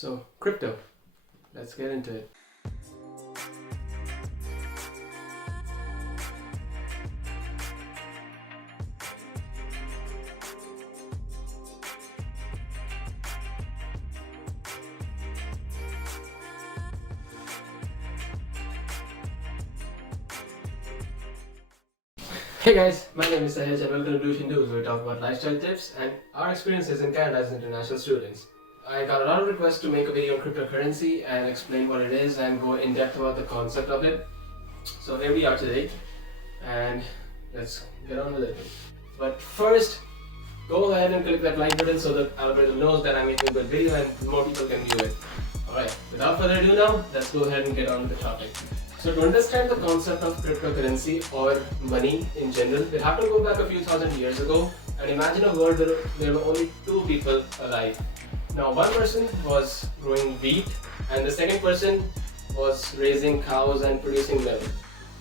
So, crypto. Let's get into it. Hey guys, my name is Harsehaj and welcome to Do News, where we talk about lifestyle tips and our experiences in Canada as international students. I got a lot of requests to make a video on cryptocurrency and explain what it is and go in depth about the concept of it. So here we are today and let's get on with it. But first, go ahead and click that like button so that algorithm knows that I'm making a good video and more people can view it. Alright, without further ado now, let's go ahead and get on with the topic. So to understand the concept of cryptocurrency or money in general, we have to go back a few thousand years ago and imagine a world where there were only two people alive. Now one person was growing wheat and the second person was raising cows and producing milk.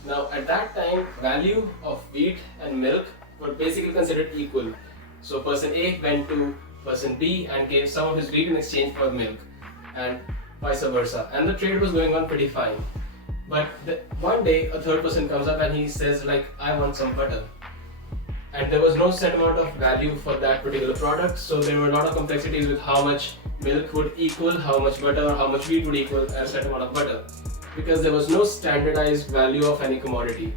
Now at that time, value of wheat and milk were basically considered equal. So person A went to person B and gave some of his wheat in exchange for milk and vice versa. And the trade was going on pretty fine. But one day a third person comes up and he says like, I want some butter. And there was no set amount of value for that particular product, so there were a lot of complexities with how much milk would equal how much butter or how much wheat would equal a set amount of butter, because there was no standardized value of any commodity.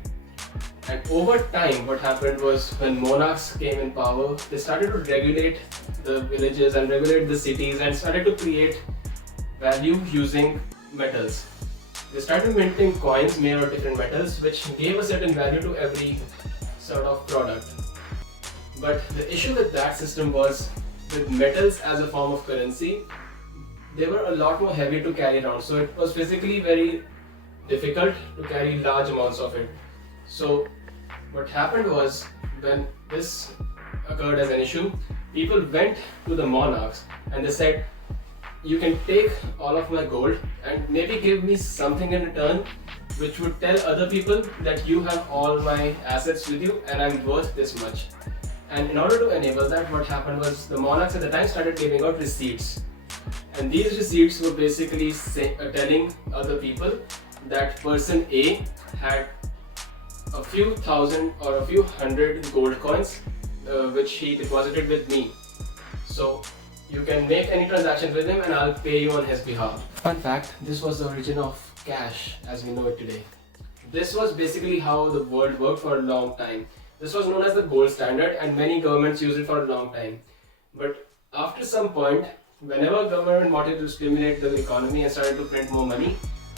And over time what happened was, when monarchs came in power, they started to regulate the villages and regulate the cities and started to create value using metals. They started minting coins made of different metals, which gave a certain value to every sort of product. But the issue with that system was, with metals as a form of currency, they were a lot more heavy to carry around. So it was physically very difficult to carry large amounts of it. So what happened was, when this occurred as an issue, people went to the monarchs and they said, you can take all of my gold and maybe give me something in return which would tell other people that you have all my assets with you and I'm worth this much. And in order to enable that, what happened was, the monarchs at the time started giving out receipts. And these receipts were basically telling other people that person A had a few thousand or a few hundred gold coins which he deposited with me. So you can make any transactions with him and I'll pay you on his behalf. Fun fact, this was the origin of cash as we know it today. This was basically how the world worked for a long time. This was known as the gold standard and many governments used it for a long time. But after some point, whenever government wanted to stimulate the economy and started to print more money,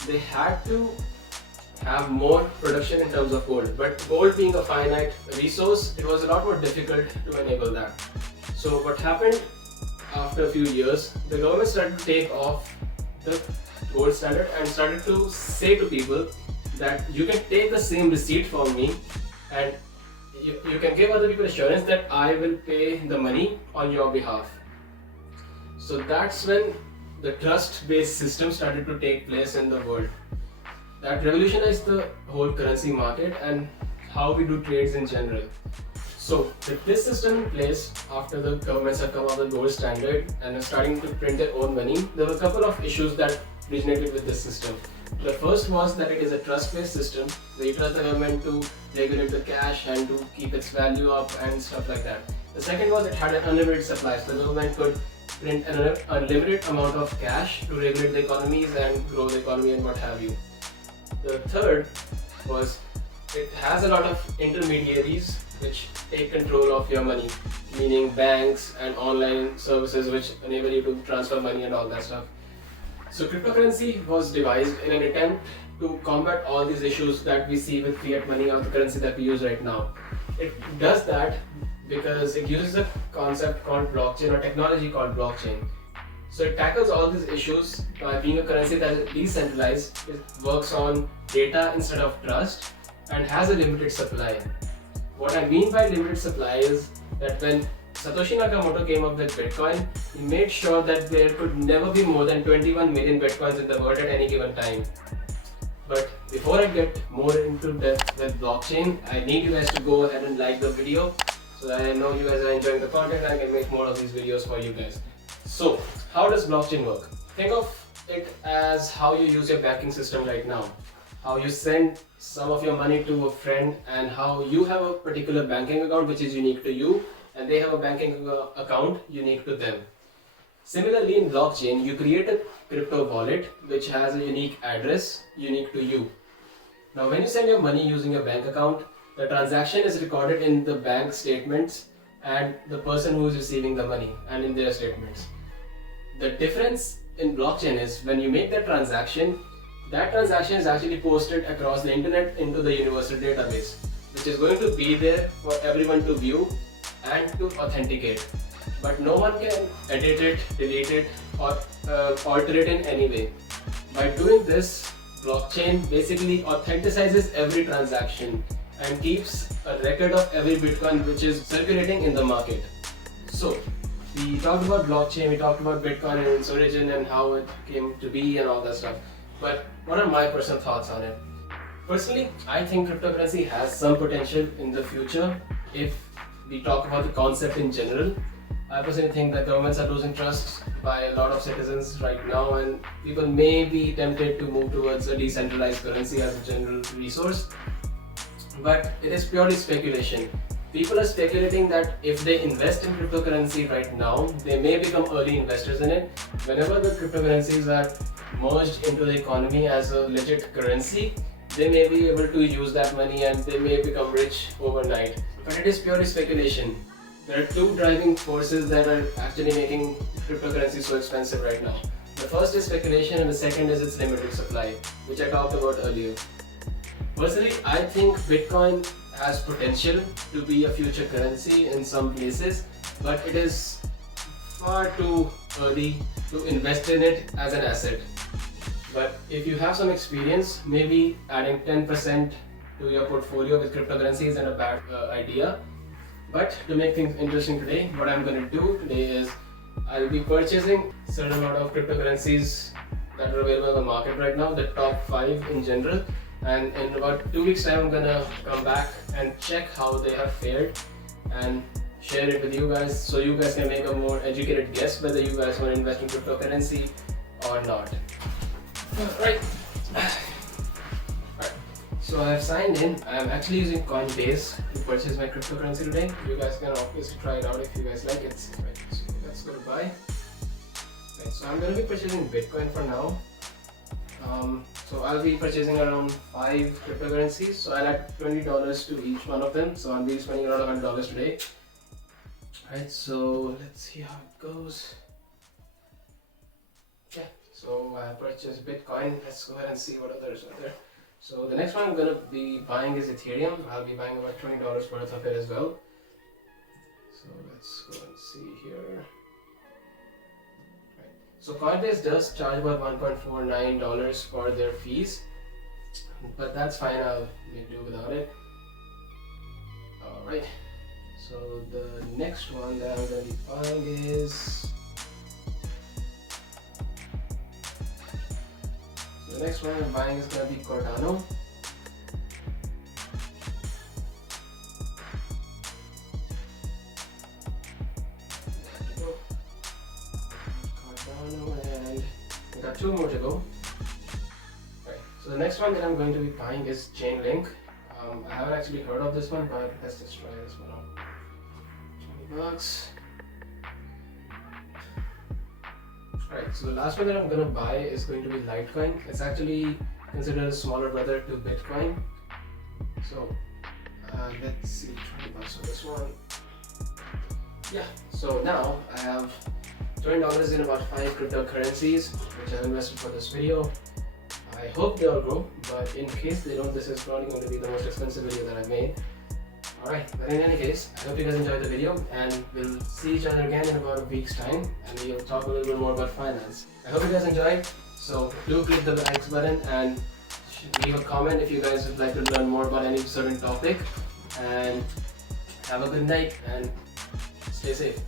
they had to have more production in terms of gold. But gold being a finite resource, it was a lot more difficult to enable that. So what happened, after a few years, the government started to take off the gold standard and started to say to people that you can take the same receipt from me and you can give other people assurance that I will pay the money on your behalf. So that's when the trust-based system started to take place in the world. That revolutionized the whole currency market and how we do trades in general. So with this system in place, after the governments have come up with gold standard and are starting to print their own money, there were a couple of issues that originated with this system. The first was that it is a trust-based system, where you trust the government to regulate the cash and to keep its value up and stuff like that. The second was, it had an unlimited supply, so the government could print an unlimited amount of cash to regulate the economies and grow the economy and what have you. The third was, it has a lot of intermediaries which take control of your money, meaning banks and online services which enable you to transfer money and all that stuff. So cryptocurrency was devised in an attempt to combat all these issues that we see with fiat money or the currency that we use right now. It does that because it uses a concept called blockchain or technology called blockchain. So it tackles all these issues by being a currency that is decentralized, it works on data instead of trust, and has a limited supply. What I mean by limited supply is that when Satoshi Nakamoto came up with Bitcoin, he made sure that there could never be more than 21 million Bitcoins in the world at any given time. But before I get more into depth with blockchain, I need you guys to go ahead and like the video so that I know you guys are enjoying the content and I can make more of these videos for you guys. So, how does blockchain work? Think of it as how you use your banking system right now. How you send some of your money to a friend, and how you have a particular banking account which is unique to you, and they have a banking account unique to them. Similarly, in blockchain, you create a crypto wallet which has a unique address unique to you. Now, when you send your money using your bank account, the transaction is recorded in the bank statements and the person who is receiving the money and in their statements. The difference in blockchain is when you make that transaction is actually posted across the internet into the universal database, which is going to be there for everyone to view and to authenticate. But no one can edit it, delete it, or alter it in any way. By doing this, blockchain basically authenticizes every transaction and keeps a record of every Bitcoin which is circulating in the market. So, we talked about blockchain, we talked about Bitcoin and its origin and how it came to be and all that stuff. But what are my personal thoughts on it? Personally, I think cryptocurrency has some potential in the future if we talk about the concept in general. I personally think that governments are losing trust by a lot of citizens right now, and people may be tempted to move towards a decentralized currency as a general resource. But it is purely speculation. People are speculating that if they invest in cryptocurrency right now, they may become early investors in it. Whenever the cryptocurrencies are merged into the economy as a legit currency, they may be able to use that money and they may become rich overnight. But it is purely speculation. There are two driving forces that are actually making cryptocurrency so expensive right now. The first is speculation and the second is its limited supply, which I talked about earlier. Personally, I think Bitcoin has potential to be a future currency in some places, but it is far too early to invest in it as an asset. But if you have some experience, maybe adding 10% to your portfolio with cryptocurrency isn't a bad idea. But to make things interesting today, what I'm going to do today is I'll be purchasing a certain amount of cryptocurrencies that are available in the market right now, the top 5 in general. And in about 2 weeks time, I'm going to come back and check how they have fared and share it with you guys, so you guys can make a more educated guess whether you guys want to invest in cryptocurrency or not. Right. So I have signed in. I am actually using Coinbase to purchase my cryptocurrency today. You guys can obviously try it out if you guys like it. Right. So let's go to buy. Right. So I'm going to be purchasing Bitcoin for now. So I'll be purchasing around 5 cryptocurrencies. So I'll add $20 to each one of them. So I'll be spending around $100 today. Alright, so let's see how it goes. Yeah, so I purchased Bitcoin. Let's go ahead and see what others are there. So the next one I'm going to be buying is Ethereum. I'll be buying about $20 worth of it as well. So let's go and see here. So Coinbase does charge about $1.49 for their fees, but that's fine, I'll make do without it. Alright, so the next one that I'm going to be buying is... The next one I'm buying is going to be Cardano. And we got 2 more to go. Right. So the next one that I'm going to be buying is Chainlink. I haven't actually heard of this one, but let's just try this one out. $20. Alright, so the last one that I'm going to buy is going to be Litecoin. It's actually considered a smaller brother to Bitcoin. So let's see, $20 on this one. Yeah, so now I have $20 in about 5 cryptocurrencies which I've invested for this video. I hope they all grow, but in case they don't, this is probably going to be the most expensive video that I've made. Alright, but in any case, I hope you guys enjoyed the video, and we'll see each other again in about a week's time and we'll talk a little bit more about finance. I hope you guys enjoyed, so do click the likes button and leave a comment if you guys would like to learn more about any certain topic, and have a good night and stay safe.